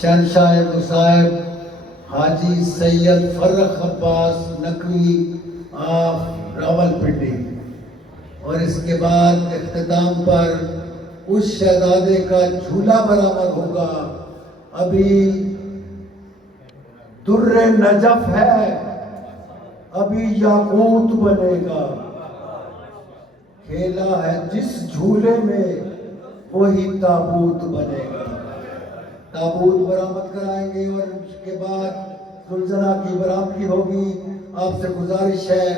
شہنشاہ مصائب حاجی سید فرخ عباس نقوی آف راولپنڈی، اور اس کے بعد اختتام پر اس شہزادے کا جھولا برآمد ہوگا۔ ابھی در نجف ہے، ابھی یاقوت بنے گا، کھیلا ہے جس جھولے میں وہی تابوت بنے گا۔ تابوت برآمد کرائیں گے اور اس کے بعد زلزلہ کی برآمدی ہوگی۔ آپ سے گزارش ہے،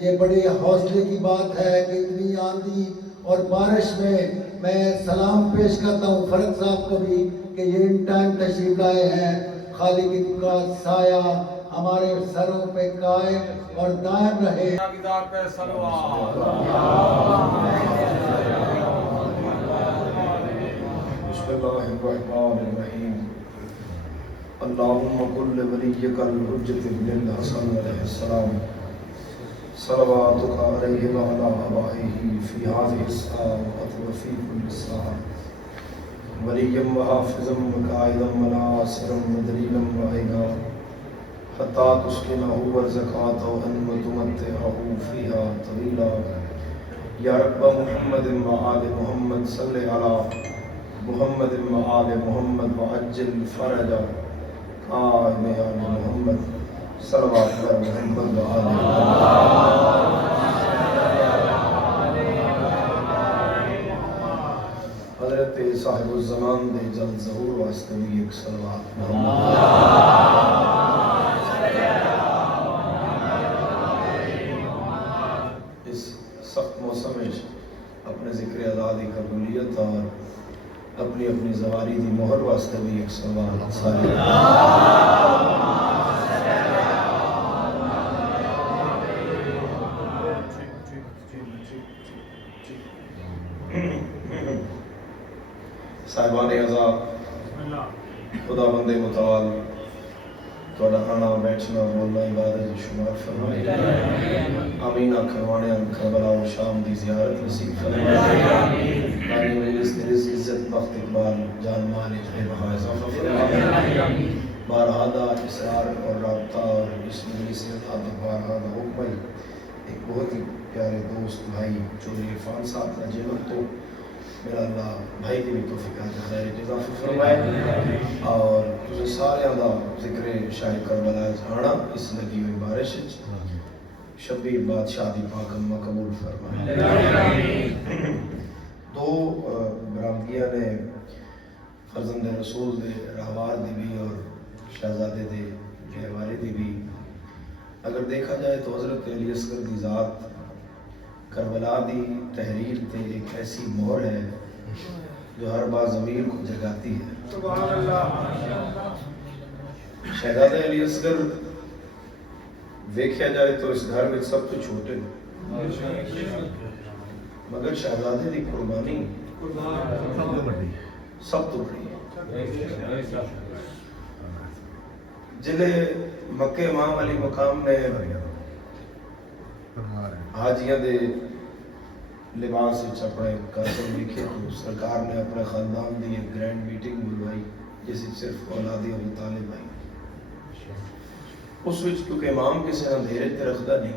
یہ بڑے حوصلے کی بات ہے کہ اتنی آندھی اور بارش میں سلام پیش کرتا ہوں فرد صاحب کو بھی کہ یہ ان ٹائم تشریف لائے ہیں۔ خالق کا سایہ ہمارے سروں پہ قائم اور دائم رہے۔ بسم اللہ الرحمن الرحیم۔ اللہم کل ولیک الحجۃ ابن الحسن علیہ السلام صلواتک علیہ وعلی آبائہ فی ہذہ الساعۃ وفی کل ساعۃ ولیا وحافظا وقائدا وناصرا ودلیلا وعینا حتی تسکنہ وزکاة وتمتعہ فیہا طویلا۔ یا رب محمد وآل محمد صلی علی محمد وآل محمد وعجل فرج قائم آل محمد صلوات اللہ محمد وآل حضرت صاحب الزمان دے جلد ظہور واسطے بھی ایک صلوات محمد اس سخت موسم میں اپنے ذکر آزادی قبولیت اور اپنی اپنی زواری دی مہر واسطے بھی ایک صلوات سارے صاحبان عزا، خدا بند متعال تھوڑا آنا بیٹھنا بولنا عبادت شمار فرمائے۔ آمین آکھروانے کربلا و شام دی زیارت نصیب فرمائے۔ آمین رزق عزت بخت اقبال جان مال بے بہا اضافہ فرمائے۔ بارہادہ اسرار اور رابطہ اور اس مجلس عطا بارہادہ حکمائی ایک بہت ہی پیارے دوست بھائی چودھری عرفان صاحب کا جنت تو میرا اللہ بھائی کی بھی توفیقات خیر اضافہ فرمائے، اور تجھے سارے دا ذکر شاہ کربلا آنا اس لگی ہوئی بارش شبیر بادشاہ دی پاک امہ قبول فرمائے۔ دو برامگیاں نے فرزند رسول دے راہوار دی بھی اور شہزادے دے گہوارے دی بھی، اگر دیکھا جائے تو حضرت علی اصغر دی ذات کربلا دی تحریر تے ایک ایسی مہر ہے جو ہر باز ضمیر کو جگاتی ہے۔ سبحان اللہ۔ شہزادہ علی اصغر دیکھا جائے تو اس گھر میں سب تو چھوٹے مگر شہزادے دی قربانی سب تو بڑی ہے۔ جلے مکہ امام علی مقام نے حاجیاں دے لباس اپنے قاسم لکھے تو سرکار نے اپنے خاندان دی ایک گرینڈ میٹنگ بلوائی جس صرف اولادی ابو طالب آئی۔ اس وچ کیونکہ امام کسی اندھیرے تے رکھدا نہیں،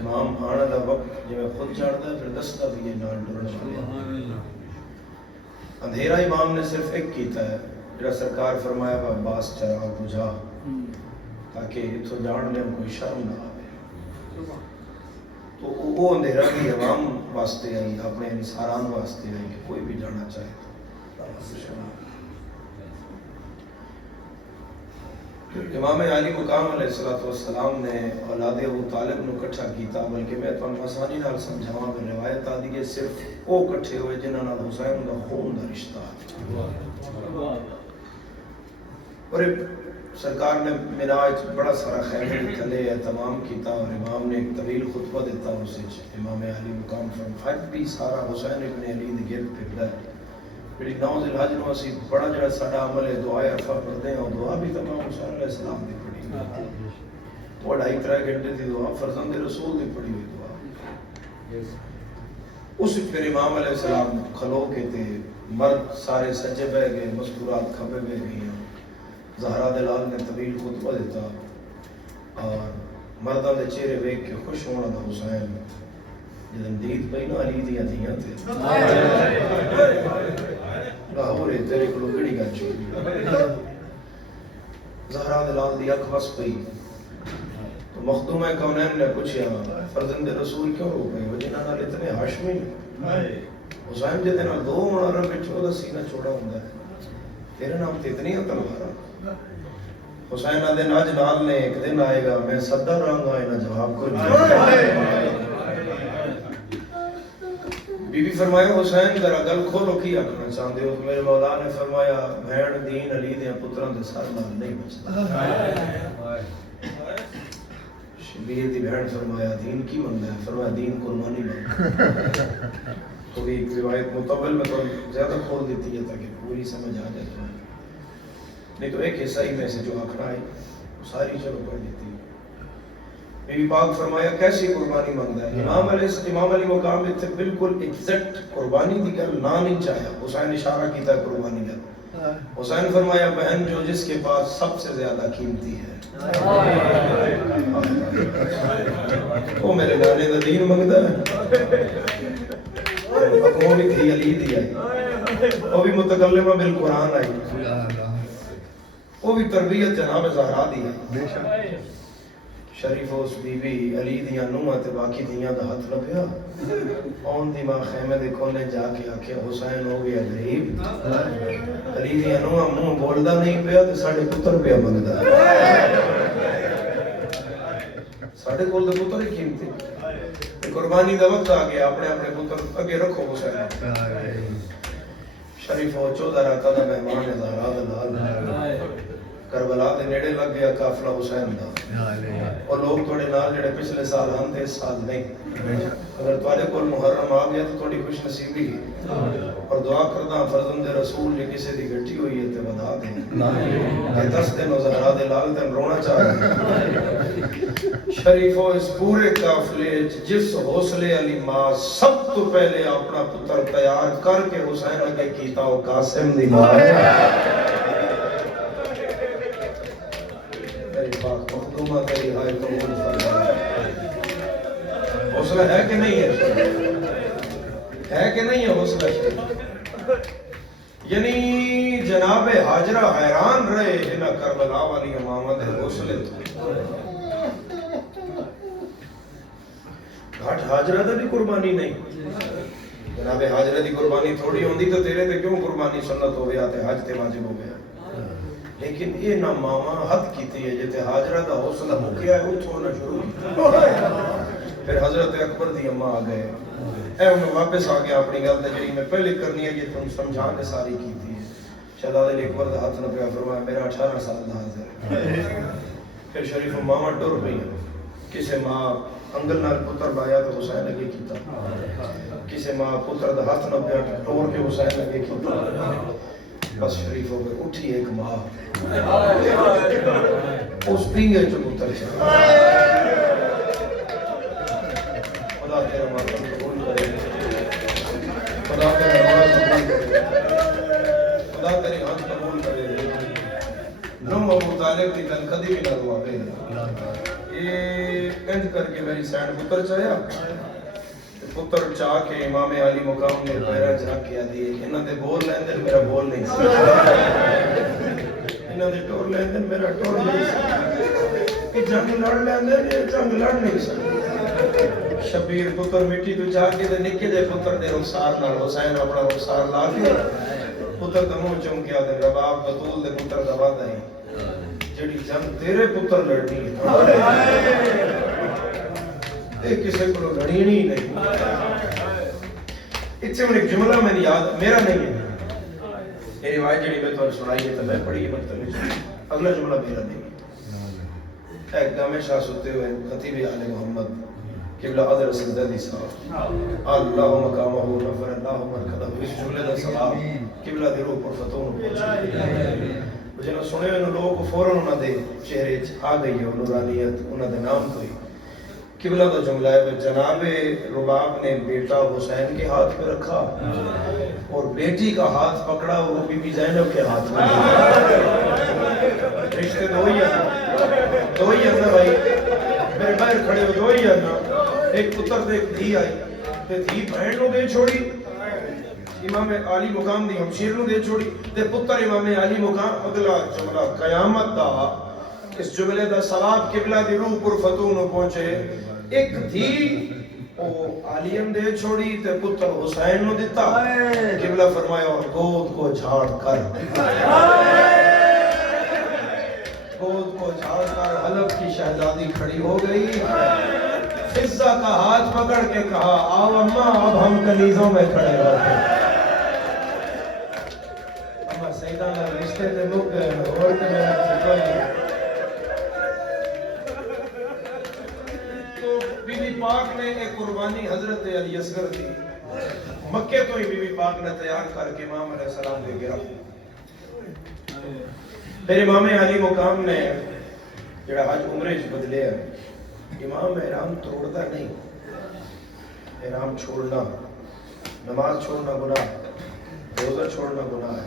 امام آنا دا وقت جو خود جانتا ہے پھر دستا بھی یہ نال ٹرنا۔ اندھیرا امام نے صرف ایک کیتا ہے جڑا سرکار فرمایا با عباس چراغ بجھا تاکہ اتھو جان لیں کوئی شرم نہ آئے۔ تو وہ اندھیرا بھی عوام واسطے آئی، اپنے انساران واسطے آئی کہ کوئی بھی جانا چاہے۔ امام علی مقام علیہ السلام نے اولاد ابو طالب نو کٹھا کیتا، بلکہ میں تو آسانی نال سمجھاواں کہ روایت آ دی صرف وہ کٹھے ہوئے جنہاں نال حسین دا خون دا رشتہ۔ اور سرکار نے مناج بڑا سارا خیر تھلے اہتمام کیتا اور امام نے ایک طویل خطبہ دیتا اس امام علی مقام فرمایا بھی سارا حسین ابن علی دی گرد پھردا ہے۔ بڑی 9 ذی الحج نو اسی بڑا جڑا ساڈا عمل ہے دعا عرفہ پڑھتے ہیں، اور دعا بھی تمام حسین علیہ السلام دی پڑھی، وہ 2.5-3 گھنٹے دی دعا فرزند رسول دی پڑھی ہوئی دعا۔ اس پھر امام علیہ السلام کھلو کے تے مرد سارے سجے بہ گئے، مستورات کھبے بہ گئی، زہرا دلال نے طویل خطبہ دیتا اور مردوں دے چہرے ویکھ کے خوش ہونا دا حسین جدن دید پئی نا علی دیاں دھیاں تے لاہورے تیرے کولو کیڑی گل چوری، زہرا دلال دی اکھ وس پئی تو مخدوم کونین نے پوچھیا فرزند رسول کیوں رو پئے ہو جنہاں نال اتنے ہاشمی حسین جدے نال دو منارہ وچ دا سینہ چوڑا ہوندا ہے، تیرے نام تے اتنی تلواراں۔ حسین آدھے اج نال نے ایک دن آئے گا میں صدا رہاں گا انہاں جواب کو نہیں۔ بی بی فرمایا حسین ذرا گل کھولو کی آکھنا چاہندے ہو؟ میرے مولا نے فرمایا بہن دین علی دے پتراں دے سر نال نہیں بچدا۔ شبیر دی بہن فرمایا دین کی مندا ہے؟ فرمایا دین قربانی مندا۔ تو ایک روایت مطول میں تو زیادہ کھول دیتی ہے تاکہ پوری سمجھ آ جائے، نہیں تو ایک حصہ ہی میں سے جو آکھنا ہے وہ ساری چلو پڑھ دیتی ہے۔ بی بی پاک فرمایا کیسی قربانی منگتا ہے؟ امام علی مقام میں تھے بالکل ایگزیکٹ قربانی دی گل نہ نہیں چاہیا، حسین اشارہ کیتا ہے قربانی گل۔ حسین فرمایا بہن جو جس کے پاس سب سے زیادہ قیمتی ہے وہ میرے نانے دا دین منگتا ہے، حکموں بھی تھی علی دی آئی، وہ بھی متکلمہ بالقرآن آئی، وہ بھی تربیت جناب زہرا دی ہے۔ شریف اس بی بی علی دیاں نوہاں تے باقی دیاں دا ہاتھ لبیا، اون دی ماں خیمے دے کونے جا کے آکھیا حسین ہو گیا غریب، علی دیاں نوہاں منہ بولدا نہیں پیا تے ساڈے پتر پیا منگدا، ساڈے کول تے پتر ہی قیمتی، قربانی دا وقت آ گیا، اپنے اپنے پتر اگے رکھو حسین۔ شریف ہو 14 راتاں دا مہمان ہے زہرا دا نال، کربلا دے نیڑے لگ گیا قافلہ حسین دا، اور لوگ تھوڑے نال جڑے پچھلے سال آندے اس سال نہیں، اگر تھوڑے کول محرم آ گیا تو تھوڑی خوش نصیبی ہے، اور دعا کردا فرزند رسول جے کسے دی گٹی ہوئی ہے تے بتا دیں کہ 10 دن زہرا دے لال تے رونا چاہے۔ شریفو اس پورے قافلے جس حوصلے علی ماں سب تو پہلے اپنا پتر تیار کر کے حسین اگے کیتا وہ قاسم دی ماں ہے۔ مخدومہ تیری ہائے قبول فرما، حوصلہ ہے کہ نہیں ہے کہ نہیں ہے حوصلہ؟ یعنی جناب حاجرہ حیران رہے جنہ کربلا والی امامہ دے حوصلے تو گھٹ حاجرہ دا بھی قربانی نہیں، جناب حاجرہ دی قربانی تھوڑی ہوندی تو تیرے تے کیوں قربانی سنت ہو گیا تے حج تے واجب ہو گیا، لیکن یہ نہ ماما حد کیتی ہے جتے حاجرہ دا حوصلہ مکیا ہے اٹھو نہ شروع، پھر حضرت اکبر دی اماں آ گئے، اے انہوں واپس آ گیا اپنی گل تے جڑی میں پہلے کرنی ہے یہ تم سمجھا کے ساری کیتی ہے۔ شہزادے نے اکبر دا ہاتھ نہ پیا، فرمایا میرا 18 سال دا حاضر ہے۔ پھر شریف ماما ڈر پئی، کسے ماں انگل نال پتر لایا تو حسین اگے کیتا، کسے ماں پتر دا ہاتھ نہ پیا ٹور کے حسین اگے کیتا، بس شریف ہو گئے اٹھی ایک ماں اس پینگے جو اتر چاہا۔ خدا تیرا ماتم قبول کرے، خدا تیرا ماتم قبول کرے، خدا تیری ہاتھ قبول کرے۔ نم ابو طالب کی تن کدی بھی نہ روا گئے، یہ انج کر کے میری سینڈ پتر چاہیا، پتر چاہ کے امام علی مقام نے پیرا جھاک کیا دیئے، انہاں دے بول لیندن میرا بول نہیں سکتا، انہاں دے ٹور لیندن میرا ٹور نہیں سکتا، کہ جنگ لڑ لیندن یہ جنگ لڑ نہیں سکتا۔ شبیر پتر مٹی تو چاہ کے دے نکے دے پتر دے رخسار نال حسین اپنا رخسار لا کے پتر دا منہ چمکیا دے رباب بطول دے پتر دا وعدہ ہے جڑی جنگ تیرے پتر لڑنی ہے ایک کسی کو لڑی نہیں۔ اس سے میں ایک جملہ میں یاد میرا نہیں ہے، یہ روایت جڑی میں تو سنائی ہے تو میں پڑھی ہے مطلب اگلا جملہ میرا نہیں ہے۔ ایک دامِ شاہ ستے ہوئے خطیب آل محمد قبلہ حضرت سجدہ صاحب اللہ مقامہ نفر اللہ مرکدہ، اس جملے دا سواب قبلہ دی روح پر فتون پہنچے، جنہوں سنے ہوئے لوگوں کو فوراں انہوں دے چہرے آ گئی ہے نورانیت انہوں دے نام تو ہی قبلہ کا جملہ ہے جناب رباب نے بیٹا حسین کے ہاتھ پہ رکھا اور بیٹی کا ہاتھ پکڑا وہ بی بی زینب کے ہاتھ میں. رشتے دو ہی ہیں نا بھائی, میرے باہر کھڑے ہو دو ہی ہیں نا, ایک پتر تے ایک دھی آئی تے دھی بہن نو دے چھوڑی, امام عالی مقام دی ہمشیر نو دے چھوڑی تے پتر امام عالی مقام. اگلا جملہ قیامت دا اس جملے دا ثواب قبلہ دی روح پر فتون نو پہنچے. ایک دھی او عالیم دے چھوڑی تے پتر حسین نو دیتا, قبلہ فرمایا اور گود کو جھاڑ کر حلب کی شہزادی کھڑی ہو گئی, فضہ کا ہاتھ پکڑ کے کہا آؤ اماں اب ہم کنیزوں میں کھڑے ہوتے. اماں سیدہ نے رشتے تے لوگ گئے اور تے میرا چھکا گیا. تو بی بی پاک نے ایک قربانی حضرت علی اصغر تھی, مکے تو ہی بی بی پاک نے تیار کر کے امام علیہ السلام دے گیا. پھر امام علی مقام نے جڑا حج عمرے چ بدلے ہے, امام احرام توڑتا نہیں, احرام چھوڑنا, نماز چھوڑنا گناہ, روزہ چھوڑنا گناہ ہے,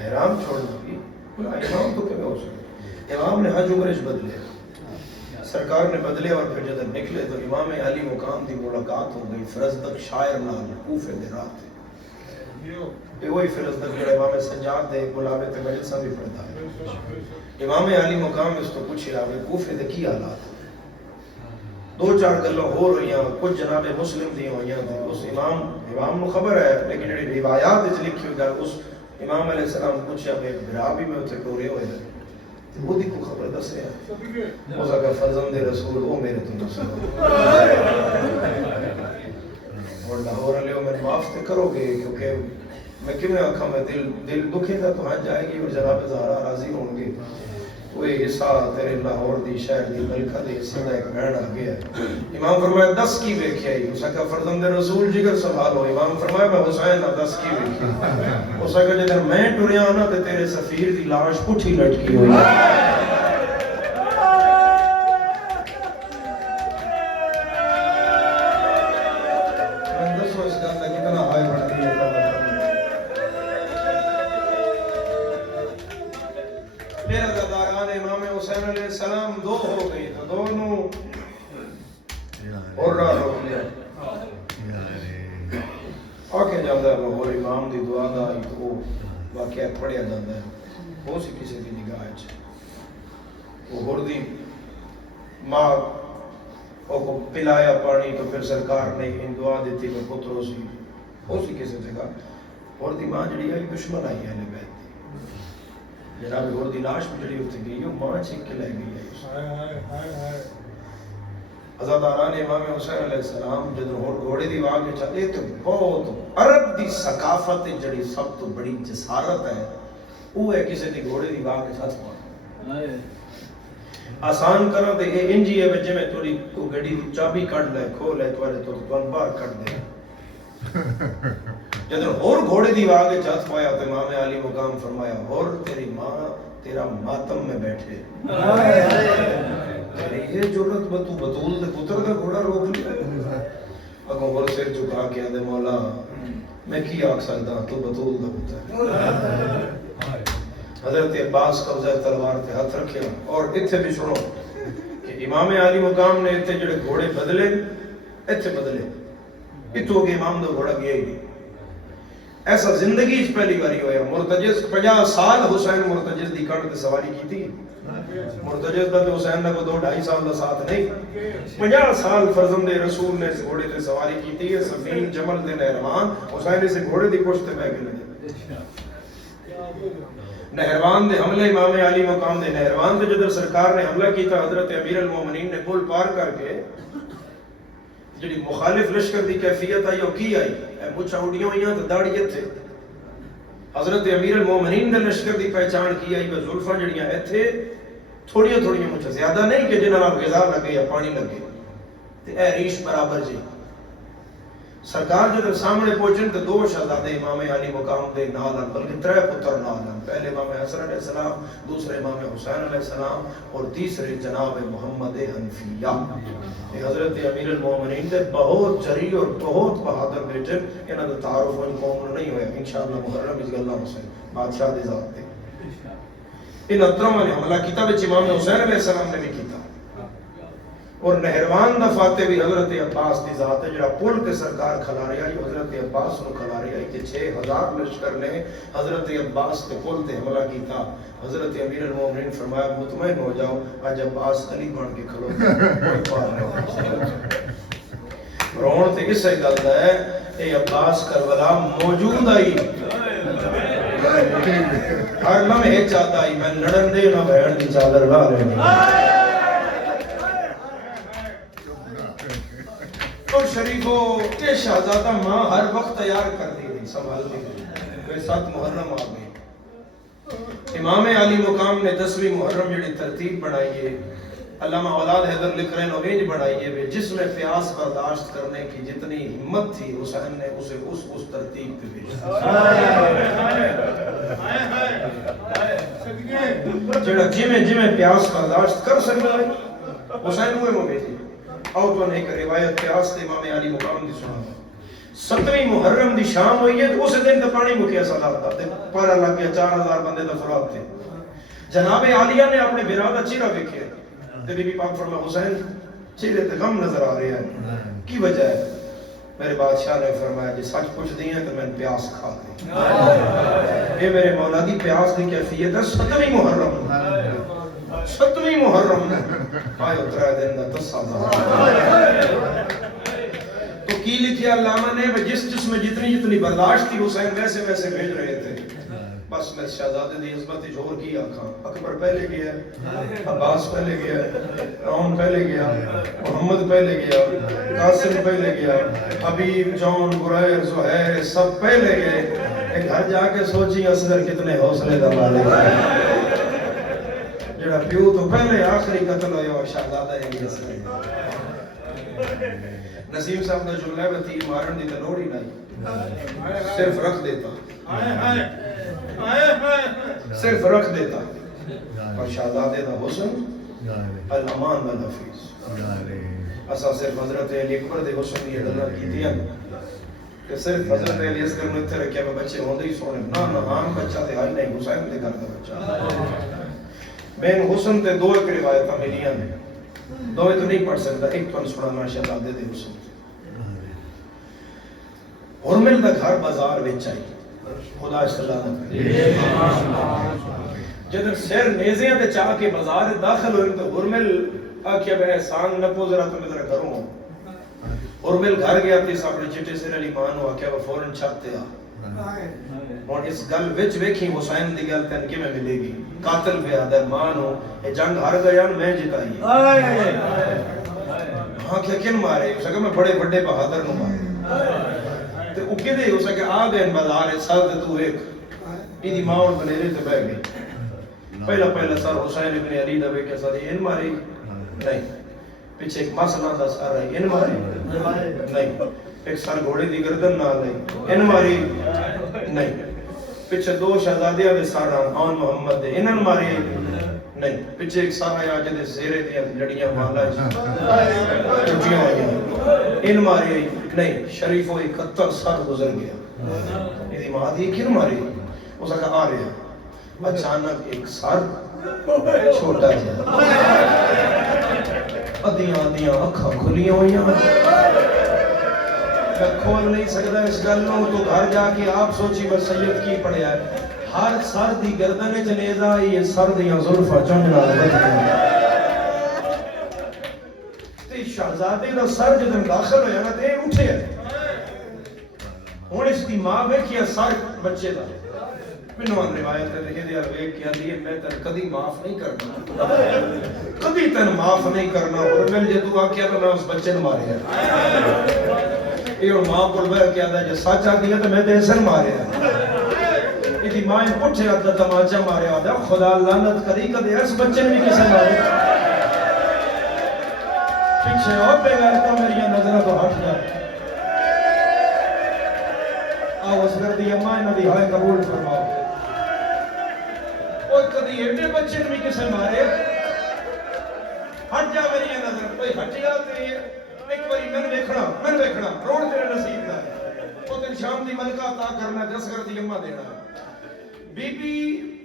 احرام چھوڑنا بھی گناہ. امام تو کیوں ہو سکتا؟ امام نے حج عمرے چ بدلے, سرکار نے بدلے اور پھر جب نکلے تو امام علی مقام دی ملاقات ہو گئی فرزدق شاعر نال کوفے دے رات. یہ وہی فرزدق جڑا امام سجاد دے بلاوے تے مجلساں بھی پڑھتا ہے. امام علی مقام اس تو پوچھے آوے کوفے دے کی حالات, دو چار گلاں ہو رہیاں, کچھ جناب مسلم دی ہوئیاں تے اس امام نو خبر ہے, لیکن جڑی روایات وچ لکھی ہوئی گل اس امام علیہ السلام پوچھیا بے برا بھی میں اتنے ٹورے ہوئے ہیں وہ دی کو خبر دسے ہیں, اس کا فرزند رسول وہ میرے تو رسول اور لاہور علیہ میں معاف تے کرو گے کیونکہ میں کیوں آنکھا میں دل دکھے گا تو ہاں جائے گی اور جناب زہرا راضی ہوں گے. کوئی حصہ تیرے لاہور دی شہر دی ملکہ دی حصہ دا ایک بہن آ گیا. امام فرمایا 10 کی ویکھیا ہی, اس کا فرزند رسول جگر سنبھالو. امام فرمایا میں حسین 10 کی ویکھیا, اس کا جدر میں ٹریا نا تے تیرے سفیر دی لاش پٹھی لٹکی ہوئی ہے. دو ہو گئی تو دونوں اور راہ روک لیا آکے جاندہ ہے اور امام دی دعا دا وہ واقعہ پڑھیا جاندہ ہے. ہو سی کسی دی نگاہ ہے وہ ہردی ماں کو پلایا پانی تو پھر سرکار نے ان دعا دیتی کہ پتروں سی ہو سی کسی جگہ ہردی ماں جڑی ہے دشمن آئی ہے اہل بیت دی, جناب ہردی لاش بھی جڑی ہوتی گئی ماں چھک کے لے گئی ہے. عزاداران امام حسین علیہ السلام جدو گھوڑے دی واگ چلے تو بہت عرب دی ثقافت جڑی سب تو بڑی جسارت ہے وہ ہے کسی دی گھوڑے دی واگ ہاتھ پانا. آسان کرو تے اے انجی ہے وچ میں تھوڑی کو گڑی دی چابی کڈ لے کھول لے توڑے تو تن باہر کڈ دے. جدو اور گھوڑے دی واگ ہاتھ پایا تے امام علی مقام فرمایا اور تیری ماں تیرا ماتم میں بیٹھے یہ جرت بتو بطول دے پتر دا گھوڑا روک لیا. اگوں اور سر جھکا کے آدھے مولا میں کی آکھ سکتا تو بطول دا پتر. حضرت عباس قبضہ تلوار پہ ہاتھ رکھیا اور اتھے بھی سنو کہ امام علی مقام نے اتھے جڑے گھوڑے بدلے اتھے بدلے اتھو کہ امام دا گھوڑا گیا ہی نہیں. ایسا زندگی اس پہلی باری ہویا. مرتجز 50 سال حسین مرتجز دی کڑ تے سواری کی تھی. مرتجز دا تے حسین دا کو 2-2.5 سال دا ساتھ نہیں, 50 سال فرزند رسول نے اس گھوڑے تے سواری کی تھی. سفین جمل تے نہروان حسین اس گھوڑے دی پشت تے بیٹھ گئے. نہروان دے حملے امام علی مقام دے نہروان تے جدر سرکار نے حملہ کیتا حضرت امیر المومنین نے پل پار کر کے جڑی مخالف لشکر دی کیفیت آئی وہ کی آئی مچھا اڑیاں ہوئیاں تو داڑی تھے. حضرت امیر المومنین نے لشکر دی پہچان کی آئی کہ زلفاں جڑیاں تھے تھوڑیاں تھوڑیاں مچھا زیادہ نہیں کہ جنہاں غذا لگے یا پانی لگے تے اے ریش برابر جی. سرکار جب سامنے پہنچن تو دو شہزادے امام علی مقام دے نال بلکہ ترے پتر نال ہیں. پہلے امام حسن علیہ السلام، دوسرے امام حسین علیہ السلام اور تیسرے جناب محمد حنفیہ. یہ حضرت امیر المومنین دے بہت جری اور بہت بہادر بیٹے. انہاں دا تعارف ان قوم نوں نہیں ہویا. انشاءاللہ محرم اس گلاں حسین بادشاہ دے ذات تے ان اتروں نے حملہ کیتا وچ امام حسین علیہ السلام نے بھی کیتا. اور نہروان دا فاتح بھی حضرت عباس دی ذات ہے. جڑا پل تے سرکار کھلا رہا ہے حضرت عباس نو کھلا رہا ہے کہ 6000 لشکر نے حضرت عباس تے پل تے حملہ کیتا. حضرت امیر المومنین فرمایا مطمئن ہو جاؤ اج عباس علی بن کے کھلوتا کوئی پار نہیں. رون تے اس گل دا ہے اے عباس کربلا موجود آئی ہر لمحے چاہتا آئی میں لڑن دے نہ بہن دی چادر لا رہے. اور شریفو یہ شہزادہ ماں ہر وقت تیار کر دی گئی سنبھال دی گئی. 7 محرم آ گئی. امام علی مقام نے 10ویں محرم جڑی ترتیب بنائی ہے علامہ اولاد حیدر لکھ رہے نوینج بنائی ہے جس میں پیاس برداشت کرنے کی جتنی ہمت تھی حسین نے اسے اس ترتیب پہ بھیجا. جڑا جویں پیاس برداشت کر سکتا ہے حسین ہوئے وہ بھیجے. اور تو ایک روایت پیاس تے امام علی مقام دی سنا. 7ویں محرم دی شام ہوئی ہے تو اس دن تے پانی مکیا سلاد دا تے پارا لگ گیا 4000 بندے دا فرات تے. جناب عالیہ نے اپنے بیرا دا چہرہ ویکھیا تے بی بی پاک فرمایا حسین چہرے تے غم نظر آ رہا ہے کی وجہ ہے؟ میرے بادشاہ نے فرمایا جی سچ پوچھ دی ہیں تو میں پیاس کھا گئی. اے میرے مولا دی پیاس دی کیفیت ہے 7ویں محرم 7ویں محرم آئے اترائے دن دا 10,000. تو کی لکھیا علامہ نے جس میں جتنی برداشت تھی حسین ویسے بھیج رہے تھے. بس میں شہزادے دی عظمت جوہر کی آنکھاں. اکبر پہلے گیا عباس پہلے گیا رون پہلے گیا محمد پہلے گیا قاسم پہلے گیا حبیب جون برائر زہیر سب پہلے گئے. ایک گھر جا کے سوچی اصغر کتنے حوصلے دا مالک ہے. جڑا پیو تو پہلے آخری قتل ہویا شہزادہ ہے اصغر. نسیم صاحب نے جملہ میں تیر مارن دی تلوڑ ہی نہیں صرف رکھ دیتا صرف رکھ دیتا. اور شہزادے دا حسن الامان والحفیظ. اسا صرف حضرت علی اکبر دے حسن دی گلاں کیتیاں کہ صرف حضرت علی اصغر نے تے رکھیا میں بچے ہوندے ہی سونے نہ عام بچہ تے ہائی نہیں حسین دے گھر دا بچہ. میں حسن تے دو ایک روایتاں ملیاں نے دو تو نہیں پڑھ سکتا ایک تو سنانا شہزادے دے حسن. ہرمل دا گھر بازار وچ آئی خدا سلامت جدر سیر نیزیاں تے چاہ کے بازار داخل ہوئے تو ہرمل آکھیا بے احسان نپو ذرا تو میں ذرا کروں. ہرمل گھر گیا تے اپنے چٹے سر علی مان ہو آکھیا وہ فوراں چھاتے آ. اور اس گل وچ ویکھی حسین دی گل تن کیویں ملے گی. قاتل پہ آدھا مان ہو اے جنگ ہار گیا میں جتائی. ہاں کیا کن مارے اس کہ میں بڑے بڑے بہادر نو مارے تے او کدے اس کہ آ گئے بازار سال تے تو ایک ایدی ماں اور بنیرے تے بیٹھ گئی. پہلا سر حسین ابن علی دا ویکھیا سر ان ماری نہیں. پیچھے ایک مسئلہ دا سر ہے ان ماری نہیں. ایک سر گھوڑے دی گردن نہ نہیں ان ماری نہیں. پیچھے دو شہزادیاں دے سر آن محمد دے انہاں ماری نہیں. پیچھے ایک سر آیا جدے زیرے دیاں لڑیاں مالا چٹیاں ہوئیاں ان ماری نہیں. شریفو 71 سال گزر گیا. یہ ماں دی کن ماری اس کا آ رہا. اچانک ایک سر چھوٹا جا ادیاں اکھاں کھلیاں ہوئیاں میں کھول نہیں سکتا اس گل نو. تو گھر جا کے آپ سوچی بس سید کی پڑھیا ہے. ہر سر دی گردن وچ نیزہ آئی سر دیاں زلفاں چنج نال بچ گئیاں. تے شہزادے دا سر جدوں داخل ہویا نا تے اٹھے ہن اس دی ماں ویکھیا سر بچے دا. مینوں ان روایت تے لکھی دی ویکھ کے آندی ہے میں تن کدی معاف نہیں کرنا کدی تن معاف نہیں کرنا. اور میں جے تو آکھیا تو میں اس بچے نوں ماریا. یہ ماں کو بہ کے آندا جے سچ آندی ہے تے میں تے اسن ماریا. ایدی ماں اٹھے آتا تماچا ماریا آندا خدا لعنت کری کدے اس بچے نے بھی کسے مارے. پیچھے او بے غیرتا میری نظراں تو ہٹ جا آؤ اصغر دی اماں انہاں دی ہائے قبول فرماؤ کوئی کدی ایڈے بچے بھی کسے مارے ہٹ جا میری نظر کوئی ہٹیا تے ایک باری میں ویکھنا روڑ تیرے نصیب دا او تے شام دی ملکہ عطا کرنا جسگر دی اماں دینا بی بی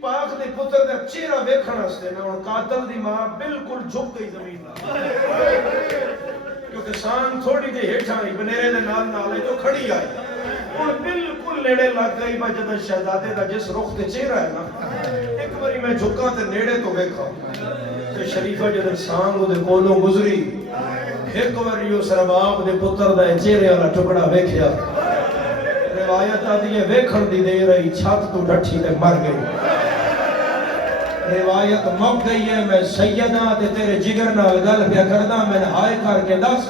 پاک دے پتر دا چہرہ ویکھن واسطے نا ہن قاتل دی ماں بالکل جھک گئی زمین نال کیونکہ شان تھوڑی جی ہیٹھاں آئی بنیرے دے نال جو کھڑی آئی ہن بالکل نیڑے لگ گئی با جدوں شہزادے دا جس رخ تے چہرہ ہے نا ایک باری میں جھکا تے نیڑے تو ویکھا تے شریفہ جدوں سانگ دے کولوں گزری ایک باری اس رباب دے پتر دا چہرے والا ٹکڑا ویکھیا روایت آدھی ہے ویکھن دی دے رہی چھت تو ڈٹھی تے مر گئی روایت مک گئی ہے میں سیدہ تے تیرے جگر نال گل پیا کردا میں ہائے کر کے دس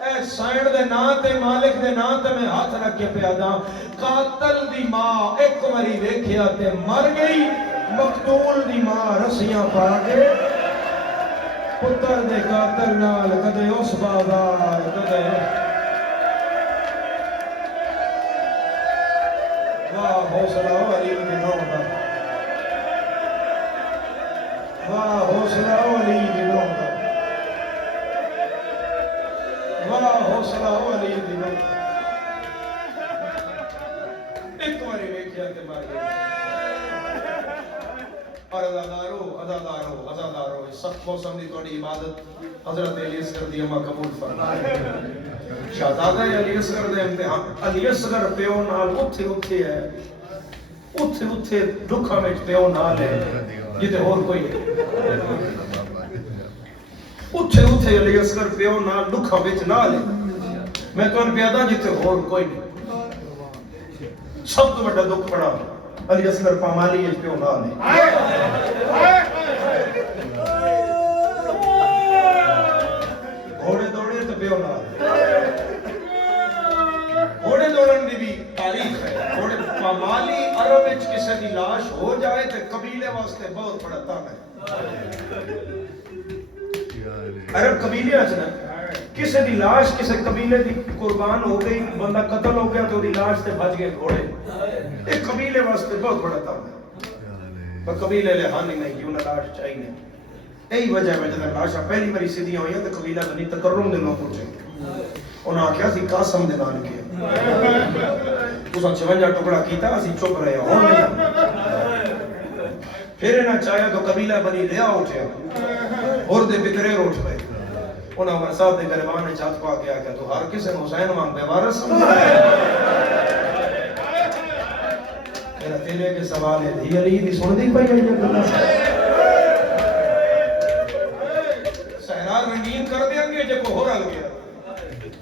اے سائن دے نا تے مالک دے نا تے میں ہاتھ رکھ کے پیا دا قاتل دی ماں ایک باری ویکھیا تے مر گئی مقتول دی ماں رسیاں پا کے پتر دے قاتل نال کدے اس بازار کدے واہ حوصلہ علی دی نو دا واہ حوصلہ علی دی نو دا واہ حوصلہ علی دی نو ایک باری ویکھیا تے مر گئی اور عزادارو اس سخت موسم دی تھوڑی عبادت حضرت علی اصغر دی اماں قبول فرمائے شہزادہ علی اصغر دے امتحان علی اصغر پیو نال اتھے ہے اتھے دکھاں وچ پیو نال ہے جتے اور کوئی اتھے علی اصغر پیو نال دکھاں وچ نال ہے میں تو ان پیادا جتے اور کوئی نہیں سب تو بڑا دکھ پڑا علی اصغر پامالی ہے پیو نال ہے گھوڑے دوڑے تو پیو نال گھوڑے دوڑن دی بھی تاریخ ہے گھوڑے پامالی عرب وچ کسے دی لاش ہو جائے تے قبیلے واسطے بہت بڑا تانا ہے عرب قبیلے اچ نا کسے دی لاش کسے قبیلے دی قربان ہو گئی بندہ قتل ہو گیا تو دی لاش تے بچ گئے گھوڑے ایک قبیلے واسطے بہت بڑا تانا ہے پر قبیلے لے ہاں نہیں کیوں نہ لاش چاہیے یہی وجہ ہے جب لاشاں پہلی باری سیدھی ہوئی تو قبیلہ بنی تکرم دے لوگ پوچھے انہوں نے آکھیا سی قاسم دے نال کیا تساں 56 ٹکڑا کیتا اسی چپ رہے ہوں نہیں پھر انہاں چاہیا تو قبیلہ بنی لیا اٹھیا اور دے بکرے اٹھ گئے انہاں عمر صاحب دے گریبان نے چھت پا کے آکھیا تو ہر کسے حسین وانگ بے وارث میرا تیرے کے سوال ہے دھی علی دی سن دی پئی ہے گلاں صحرا رنگین کر دیاں گے جب ہو رل گیا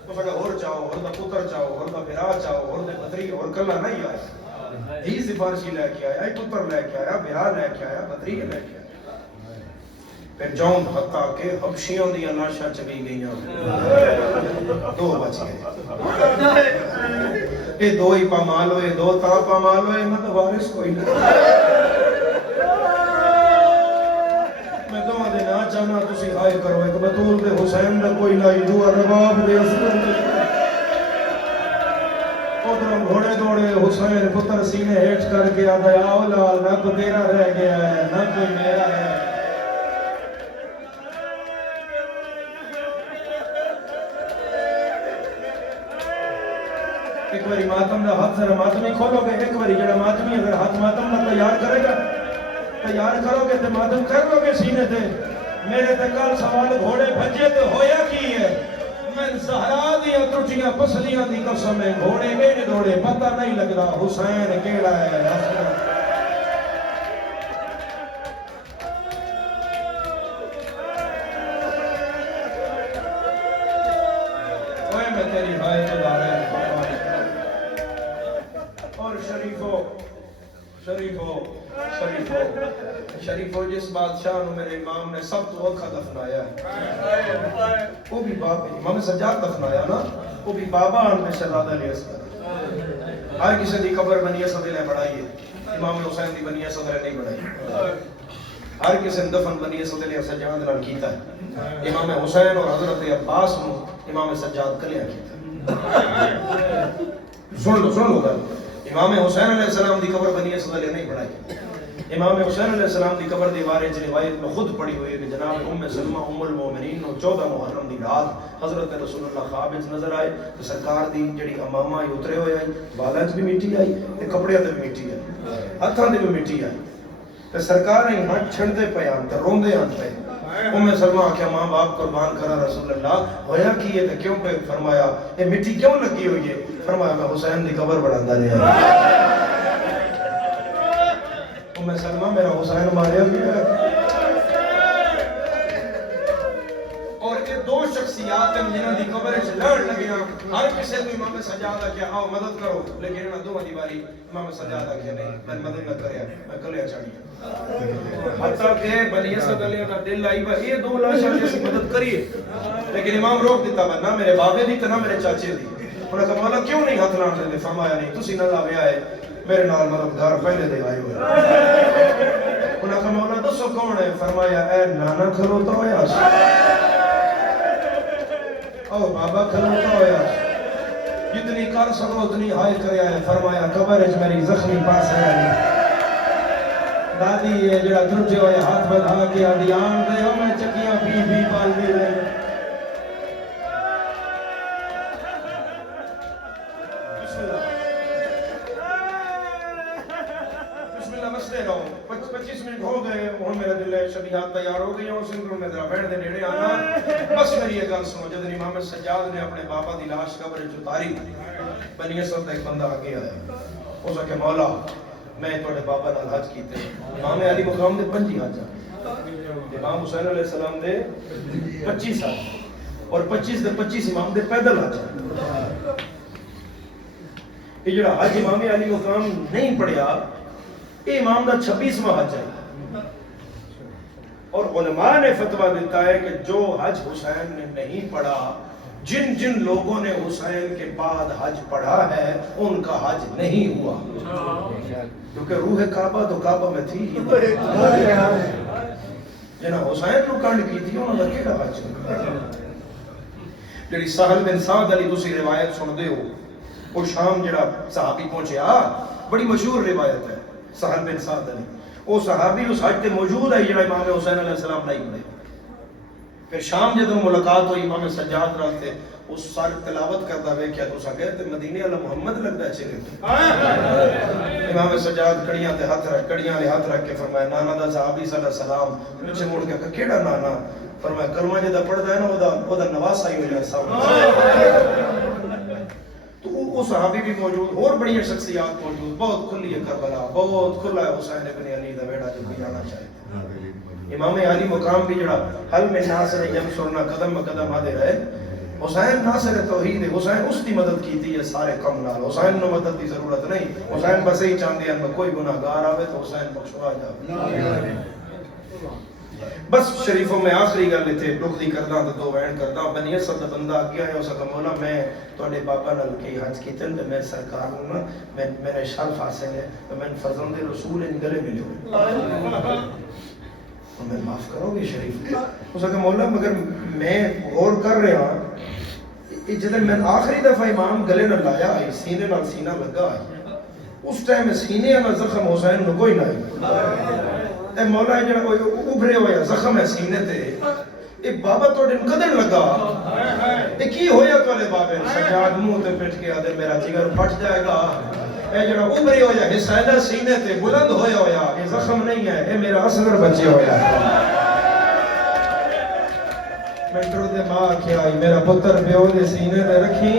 تو بڑا اور چاہو اور دا پتر چاہو اور دا بھرا چاہو اور دے بدری اور کلا نہیں آیا دھی سفارشی لے کے آیا پتر لے کے آیا بھرا لے کے آیا بدری لے کے آیا پھر جون حتیٰ کہ حبشیوں دیا لاشاں چبی گئیاں دو بچ گئے یہ دو ہی پامال ہوئے دو تا پامال ہوئے میں تو وارث کوئی نہیں میں تو آدھے نہ چاہنا تسی ہائے کرو ایک بطول دے حسین دے کوئی لائی دعا رباب دے اصغر دے ادھر گھوڑے دوڑے حسین پتر سینے ہیٹ کر کے آدھے آؤ لال نہ تو تیرا رہ گیا ہے نہ کوئی میرا ہے ایک باری ماتم دا ہاتھ ذرا ماتمی کھولو گے ایک باری جڑا ماتمی اگر ہاتھ ماتم دا تیار کرے گا تیار کرو گے تے ماتم کر لو گے سینے تے میرے تے کل سوال گھوڑے بھجے تے ہویا کی ہے میں زہرا دیا ٹوٹیاں پسلیاں دی قسم ہے گھوڑے ایڈ دوڑے پتہ نہیں لگ رہا حسین کیڑا ہے اوے میں تیری بھائی تو دارے اور شریفو جس بادشاہ نو میرے امام نے سب تو اوکھا دفنایا ہے وہ بھی بابا امام سجاد دفنایا نا وہ بھی بابا آن میں شہزادہ علی اصغر ہر کسی دی قبر بنی اسد نے بڑھائی ہے امام حسین دی بنی اسد نے نہیں بڑھائی ہر کسی دفن بنی اسد نے سجاد نال کیتا ہے امام حسین اور حضرت عباس نو امام سجاد کلیا کیتا ہے سن لو گل امام حسین علیہ السلام دی قبر بنی اسد علیہ نہیں بنائی. امام حسین علیہ السلام دی قبر دی بارے چ روایت میں خود پڑھی ہوئی ہے کہ جناب ام سلمہ ام المومنین نو 14 محرم دی رات حضرت رسول اللہ خواب وچ نظر آئے تو سرکار دی جڑی امامہ اترے ہوئے آئی, بالاں وچ بھی مٹی آئی تے کپڑیاں تے بھی مٹی آئی, ہتھاں تے بھی مٹی آئی تے سرکار نے ہاتھ چھڑدے پے آن تے روندے آن پے. ام سلمہ آخیا ماں باپ قربان کرا رسول اللہ ہویا کی ہے تے کیوں پہ؟ فرمایا اے مٹی کیوں لگی ہوئی ہے؟ فرمایا میں حسین دی قبر بناتا رہا. ام سلمہ میرا حسین ماریا گیا. اور یہ دو شخصیات ہیں جنہاں دی قبر وچ لڑ لگیاں. ہر کسے کو امام سجاد آکھیا آؤ مدد کرو, لیکن انہاں دوواں دی باری امام سجاد آکھیا نہیں میں مدد نہ کریا, میں کلیا چڑھیا. حتیٰ کہ بنی اسد علیہ دا دل آئی با یہ دو لاشاں جیسی مدد کریے, لیکن امام روک دیتا با نہ میرے بابے دی تے نہ میرے چاچے دی. انہاں کہا مولا کیوں نہیں ہاتھ لان دے؟ فرمایا نہیں تسی نہ لاویا ہے میرے نال مددگار پہلے دے آئے ہوئے. انہاں کہا مولا دسو کون ہے؟ فرمایا اے نانا کھلوتا ہویا, او بابا کھلوتا ہویا, جتنی کر سکو اتنی ہائے کریا ہے. فرمایا قبر وچ میری زخمی پاس ہے دادی ہے جڑا درجے ہوئے ہاتھ بدھا کے آدھی آن دے ہو میں چکیاں پی پال دی رہے. بسم اللہ مسئلے رہو. 25 منٹ ہو گئے ہوں میرا دل ہے شبیہات تیار ہو گئی ہوں سنگروں میں ذرا بیٹھ دے نیڑے آنا. بس میری یہ گل سنو, جب امام سجاد نے اپنے باپا دی لاش قبر وچ اتاری بنی اسد دا ایک بندہ آگے آیا. اس نے کہ مولا میں تھوڑے بابا نال حج کیتے. امام علی مقام دے 25 حج, امام حسین علیہ السلام دے 25 حج اور 25 دے 25 امام دے پیدل حج. یہ جڑا حج امام علی مقام نہیں پڑھیا یہ امام دا 26واں حج ہے. اور علماء نے فتویٰ دیتا ہے کہ جو حج حسین نے نہیں پڑھا, جن جن لوگوں نے حسین کے بعد حج پڑھا ہے ان کا حج نہیں ہوا, کیونکہ روح کعبہ تو کعبہ میں تھی ہی. جنہاں حسین نو کنڈ کی تھی انہوں نے کیڑا حج؟ جڑی سہل بن سعد علی دوسری روایت سن دے ہو, وہ شام جڑا صحابی پہنچیا, بڑی مشہور روایت ہے سہل بن سعد علی, وہ صحابی اس حج تے موجود ہے جڑا امام حسین علیہ السلام نہیں پڑھے. پھر شام جدوں ملاقات ہوئی امام سجاد نال تے اس سال تلاوت کردا ویکھیا تو سکے تے مدینے والا محمد لگدا ہے چہرے تے. امام سجاد کڑیاں تے ہاتھ رکھ کے فرمایا نانا دا صحابی صلی سلام. پیچھے مڑ کے کیڑا نانا؟ فرمایا کلمہ جدا پڑھدا ہے نا او دا نواسا ہی ہو جائے سامنے. تو وہ صحابی بھی موجود, اور بڑی شخصیات موجود. بہت کھلی ہے کربلا, بہت کھلا ہے حسین ابن علی دا بیڑا جو کوئی جانا چاہے. امام علی مقام بھی جڑا حل میں ناصر ینصرنا قدم قدم آدھے رہے. حسین ناصر توحید ہے, حسین اس کی مدد کی تھی سارے کم نال. حسین نو مدد کی ضرورت نہیں, حسین بس ہی چاہتے ہیں کوئی گناہگار آوے تو حسین بخشوا جائے. بس شریفوں میں آخری گل تے دکھ دی کردا تے دو وین کردا. بنی اسد دا بندہ اگے آیا, اس کا مولا میں تواڈے بابا نال کی حج کیتے تے میں سرکار نوں نا میرے شرف حاصل ہے تے میں فرزند رسول ان گلے ملیو, میں معاف کرو گے شریف؟ اس کا مولا مگر میں غور کر رہا جدھر میں آخری دفعہ امام گلے نہ لایا آئی, سینے نال سینہ لگا آئی, اس ٹائم سینے نال زخم حسین نو کوئی نہ آئی. اے مولا جڑا ابھرے ہویا زخم ہے سینے تے, اے بابا توڑے قدر لگا, اے کی ہویا توڑے بابے؟ سجاد منہ تے پٹھ کے آدھے میرا جگر پھٹ جائے گا. اے جڑا ابھرے ہویا حصہ ہے سینے تے بلند ہویا, اے زخم نہیں ہے, اے میرا اصغر بچے ہویا. میں ٹر دے ماں کیا آئی میرا پتر پیو دے سینے تے رکھی,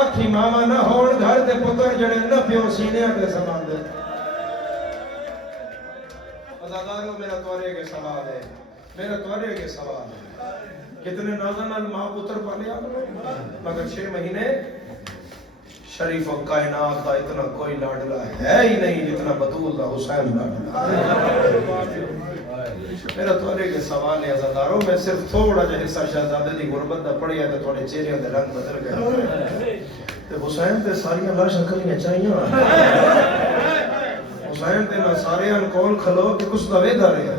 آکھی ماما نہ ہون گھر دے پتر جڑے نہ پیو سینے تے سمان دے. عزادارو میرا توڑے کے سوال ہے, میرا توڑے کے سوال ہے. کتنے نازن نال ماں پتر پالے آپ نے, مگر 6 مہینے شریف و کائنات کا اتنا کوئی لاڈلا ہے ہی نہیں جتنا بطول دا حسین لاڈلا. میرا توڑے کے سوال ہے عزادارو, میں صرف تھوڑا جا حصہ شہزادے دی غربت دا پڑھیا تے تھوڑے چہرے دے رنگ بدل گئے. تے حسین تے ساریاں لاشاں کلیاں چاہیاں, حسین تے نہ سارے ان کول کھلو کہ کچھ دا ویدہ رہے.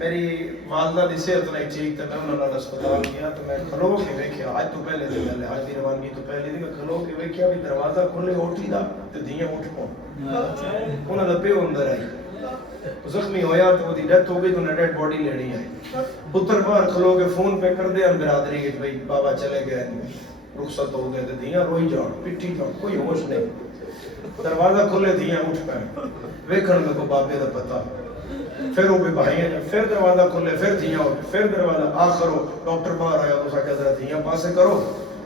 میری والدہ دی صحت نہیں ٹھیک تے میں انہاں نال ہسپتال گیا تو میں کھلو کے ویکھیا اج تو پہلے دی گل ہے اج دی روانگی تو پہلے دی میں کھلو کے ویکھیا بھی دروازہ کھلے اوٹھی دا تے دیاں اٹھ پون انہاں دا پیو اندر آئی زخمی ہویا تو دی ڈیتھ ہو گئی تو انہیں ڈیڈ باڈی لینی آئی پتر باہر کھلو کے فون پہ کر دے ہم برادری کے بھائی بابا چلے گئے رخصت ہو گئے تے دیاں روئی جان پٹھی جان کوئی ہوش نہیں دروازہ کھلے دیاں اٹھ پے ویکھن میں کو بابے دا پتہ پھر وہ بھی بھائی ہیں پھر دروازہ کھلے پھر دیاں پھر دروازہ آخر ہو ڈاکٹر باہر آیا تو سا کہ ذرا دیاں پاسے کرو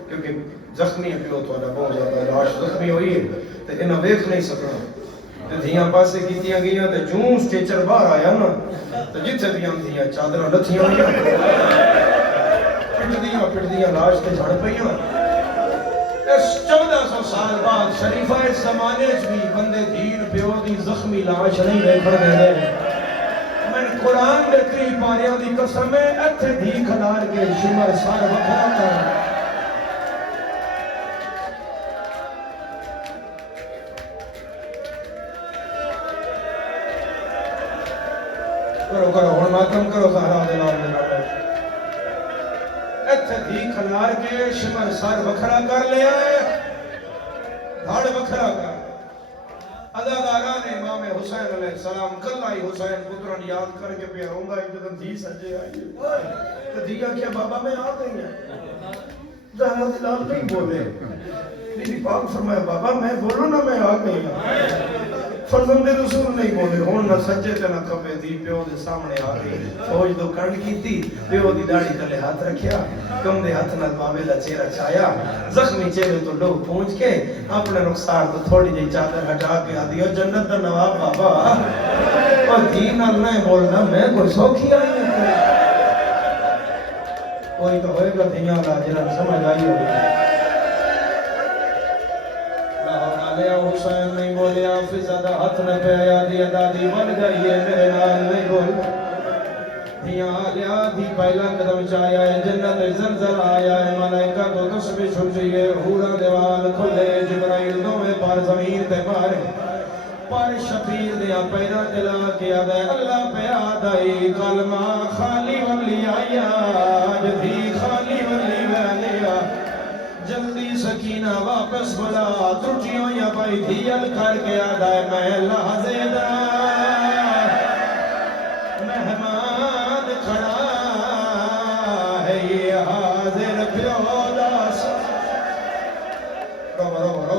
کیونکہ زخمی ہے پیو تھوڑا بہت زیادہ لاش زخمی ہوئی ہے تو انہیں ویکھ نہیں سکنا تو دیاں پاسے کیتیاں گئیاں تو جوں سٹیچر باہر آیا نا تو جتھے بھی ہم دیاں چادرہ لتھیاں ہوئیاں پھٹ دیاں لاش تے جھڑ پئیاں اس 1400 سال بعد شریفہ اس زمانے بھی بندے دین پیو دی زخمی لاش نہیں دیکھن دے میں قرآن دے 3 پاریاں دی قسم ہے اتھے دھی کھلار کے شمر سار وکھرا کر کرو ہن ماتم کرو زہرا دے نام دے نام اتھے دھی کھلار کے شمر سار وکھرا کر لیا ہے دھاڑ وکھرا کر اداداران امام حسین علیہ السلام کلائی حسین پتران یاد کر کے پہ رونگا جدن دھی سجے آئی تو دیا کیا بابا میں آ گئی ہیں زہرا دلال نہیں بولے بی بی پاک فرمایا بابا میں بولو نا میں آ گئی ہیں فرزند رسول نہیں بولے ہون نہ سجے تے نہ کھپے دی پیو دے سامنے آ گئی فوج دو کنڈ کی تھی پیو دی داڑھی تلے ہاتھ رکھیا کم دے ہاتھ نال بابے دا چہرہ چھایا زخمی چہرے تو لوگ پہنچ کے اپنے رخسار تو تھوڑی جی چادر ہٹا کے آدھی جنت دا نواب بابا اور دین نال نہیں بولنا میں کوئی سوکھی آئی ہوں کوئی تو ہوئے گا دنیا لا جرا سمجھ آئی ہوگی لیا حسین نہیں بولیا فزادہ ہاتھ نہ پہ آیا دیا دادی بن گئی ہے میرے نال نہیں بول دیا لیا دی پہلا قدم چایا ہے جنت زلزل آیا ہے ملائکہ تو تسبیح چھوٹی ہے حورا دیوال کھلے جبرائیل دو میں پر زمین تے پر شفیر دیا پیدا دلا کیا دے اللہ پہ آدائی کلمہ خالی ولی آیا جدی خالی ولی ویلیا جلدی سکینہ واپس بلا ترٹیوں یا بھائی دھیل کر کے آدھائے میں لحظے دا مہمان کھڑا ہے یہ حاضر پیو داس رو